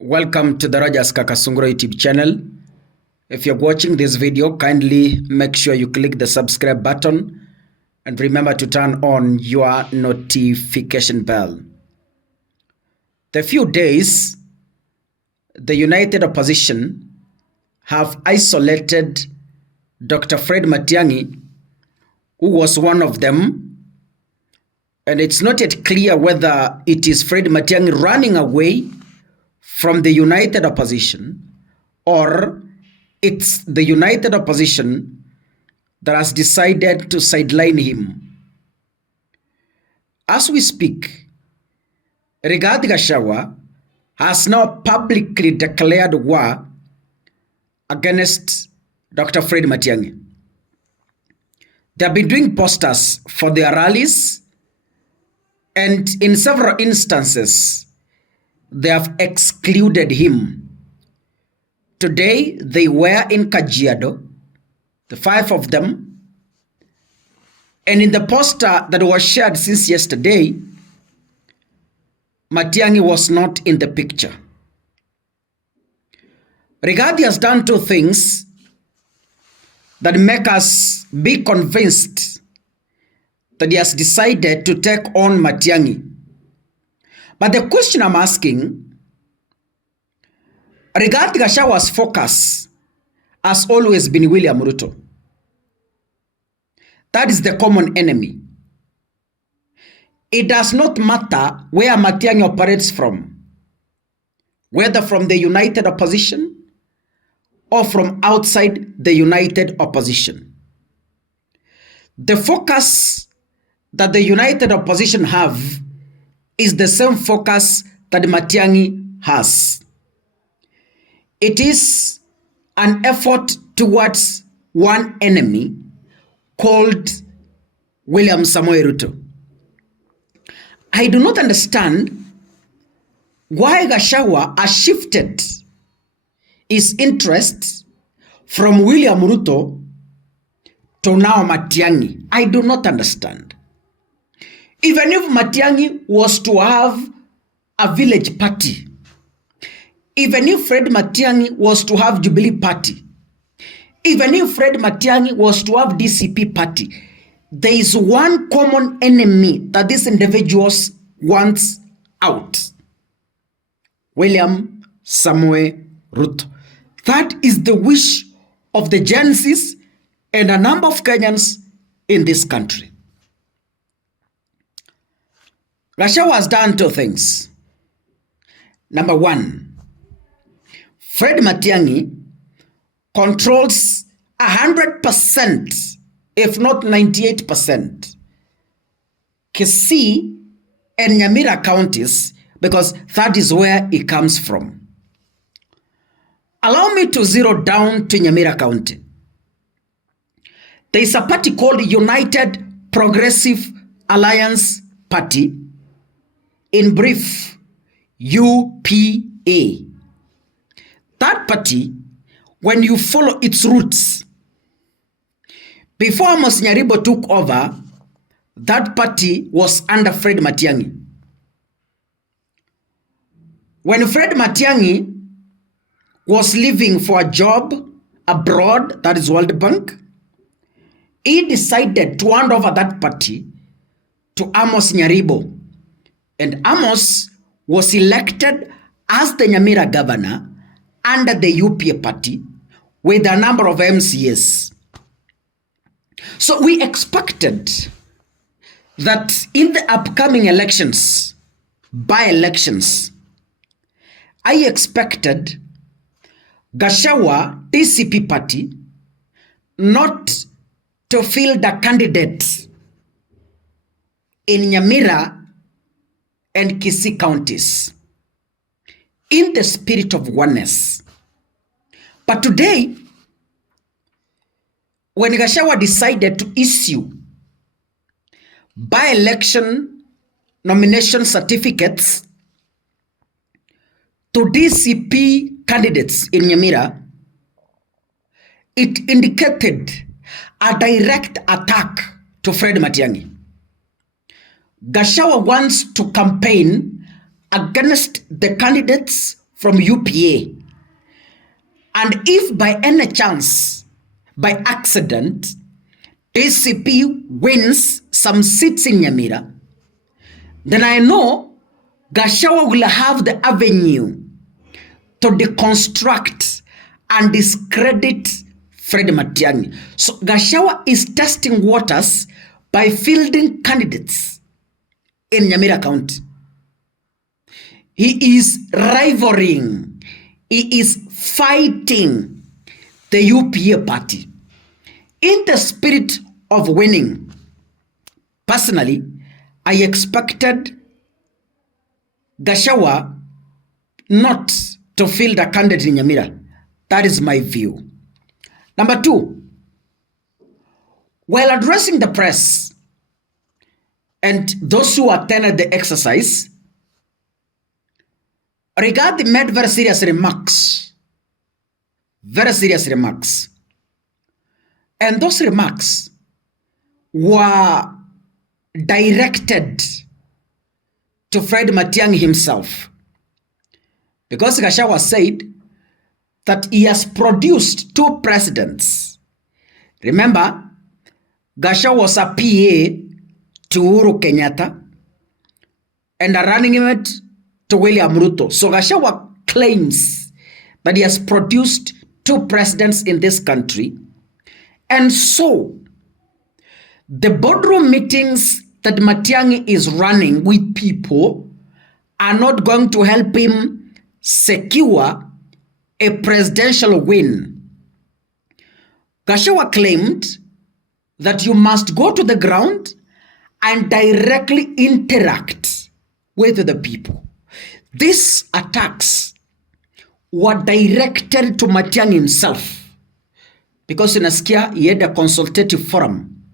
Welcome to the Rogers Kakasunguro YouTube channel. If you're watching this video, kindly make sure you click the subscribe button and remember to turn on your notification bell. The few days, the United Opposition have isolated Dr. Fred Matiang'i, who was one of them, and it's not yet clear whether it is Fred Matiang'i running away from the United Opposition or it's the United Opposition that has decided to sideline him. As we speak, Gachagua has now publicly declared war against Dr. Fred Matiang'i. They have been doing posters for their rallies, and in several instances, they have excluded him. Today, they were in Kajiado, the 5 of them, and in the poster that was shared since yesterday, Matiang'i was not in the picture. Rigathi has done 2 things that make us be convinced that he has decided to take on Matiang'i. But the question I'm asking, regarding Gachagua's focus has always been William Ruto. That is the common enemy. It does not matter where Matiang'i operates from, whether from the United Opposition or from outside the United Opposition. The focus that the United Opposition have is the same focus that Matiang'i has. It is an effort towards one enemy called William Samoei Ruto. I do not understand why Gachagua has shifted his interest from William Ruto to now Matiang'i. I do not understand. Even if Matiang'i was to have a village party, even if Fred Matiang'i was to have Jubilee party, even if Fred Matiang'i was to have DCP party, there is one common enemy that these individuals want out. William Samoei Ruto. That is the wish of the Gen Zs and a number of Kenyans in this country. Gachagua has done 2 things. Number 1, Fred Matiang'i controls 100%, if not 98%, Kisii and Nyamira counties, because that is where he comes from. Allow me to zero down to Nyamira County. There is a party called United Progressive Alliance Party, in brief, UPA. That party, when you follow its roots, before Amos Nyaribo took over, that party was under Fred Matiang'i. When Fred Matiang'i was leaving for a job abroad, that is World Bank, he decided to hand over that party to Amos Nyaribo. And Amos was elected as the Nyamira governor under the UPA party with a number of MCAs. So we expected that in the upcoming elections, by-elections, I expected Gachagua DCP party not to field a candidate in Nyamira and Kisii counties in the spirit of oneness. But today, when Gachagua decided to issue by-election nomination certificates to DCP candidates in Nyamira, it indicated a direct attack to Fred Matiang'i. Gachagua wants to campaign against the candidates from UPA. And if by any chance, by accident, DCP wins some seats in Nyamira, then I know Gachagua will have the avenue to deconstruct and discredit Fred Matiang'i. So Gachagua is testing waters by fielding candidates in Nyamira County. He is rivaling, he is fighting the UPA party in the spirit of winning. Personally, I expected Gachagua not to field a candidate in Nyamira. That is my view. Number two, while addressing the press and those who attended the exercise, Rigathi made very serious remarks. Very serious remarks. And those remarks were directed to Fred Matiang'i himself. Because Gachagua said that he has produced 2 presidents. Remember, Gachagua was a PA to Uhuru Kenyatta and a running mate to William Ruto. So Gachagua claims that he has produced 2 presidents in this country. And so, the boardroom meetings that Matiang'i is running with people are not going to help him secure a presidential win. Gachagua claimed that you must go to the ground and directly interact with the people. These attacks were directed to Matiang'i himself, because in Askia he had a consultative forum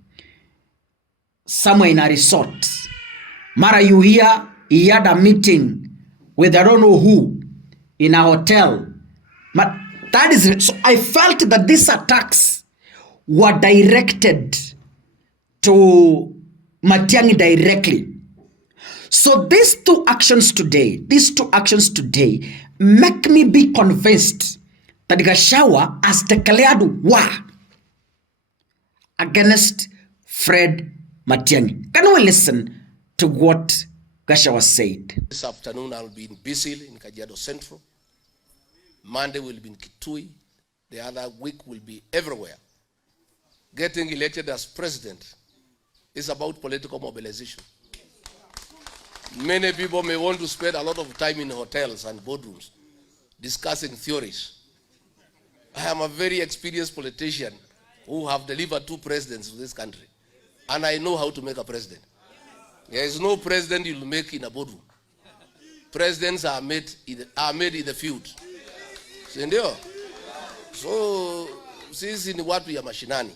somewhere in a resort. Mara you hear he had a meeting with I don't know who in a hotel. But that is, so I felt that these attacks were directed to Matiang'i directly. So these two actions today make me be convinced that Gachagua has declared war against Fred Matiang'i. Can we listen to what Gachagua said? This afternoon I'll be in Bisil in Kajiado Central. Monday will be in Kitui. The other week will be everywhere. Getting elected as president is about political mobilization. Many people may want to spend a lot of time in hotels and boardrooms discussing theories. I am a very experienced politician who have delivered 2 presidents to this country. And I know how to make a president. There is no president you'll make in a boardroom. Presidents are made in the field. Sindio? So, sisi ni watu ya mashinani.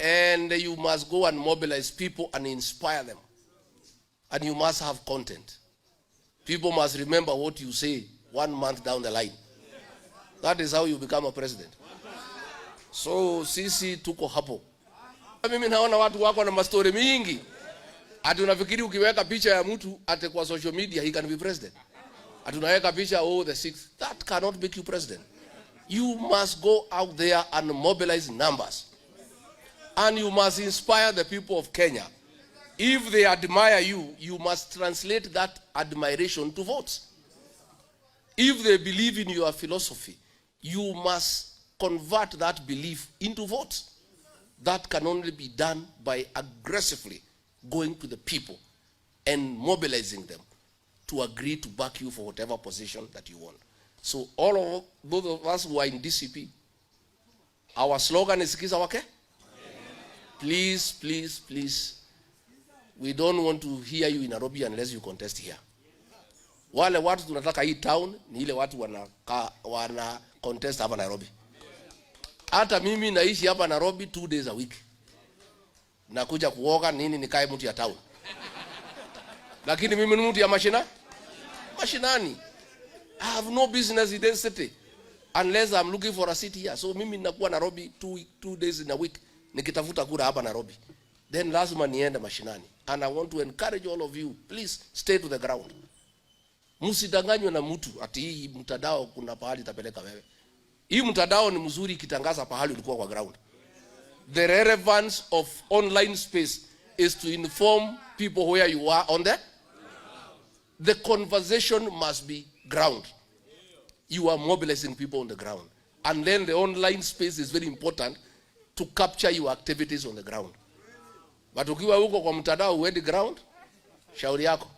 And you must go and mobilize people and inspire them. And you must have content. People must remember what you say 1 month down the line. That is how you become a president. So, sisi tuko hapo. Mimi naona watu wako na mastori mingi. Ati unafikiri ukiweka picha ya mtu ate kwa social media he can be president. Ati unaweka picha the 6th. That cannot make you president. You must go out there and mobilize numbers. And you must inspire the people of Kenya. If they admire you, you must translate that admiration to votes. If they believe in your philosophy, you must convert that belief into votes. That can only be done by aggressively going to the people and mobilizing them to agree to back you for whatever position that you want. So all of those of us who are in DCP, our slogan is Sikiza Wake. Please, please, please, we don't want to hear you in Nairobi unless you contest here. Wale watu tunataka hii town ni ile watu wana contest hapa Nairobi. Hata mimi naishi hapa Nairobi 2 days a week. Nakuja kuoga nini nikae mtu ya town. Lakini mimi ni mtu ya mashinani. I have no business in this city unless I'm looking for a seat here. So mimi nakuwa Nairobi 2 days in a week nikitafuta kura hapa Nairobi. Then lazima niende mashinani. And I want to encourage all of you, please stay to the ground. Msidanganywe na mtu ati hii mtandao kuna pahali itapeleka wewe. Hii mtandao ni mzuri ikitangaza pahali ulikuwa kwa ground. The relevance of online space is to inform people where you are on the conversation must be ground. You are mobilizing people on the ground. And then the online space is very important to capture your activities on the ground. But ukiwa huko kwa mtandao uendi ground, shauri yako.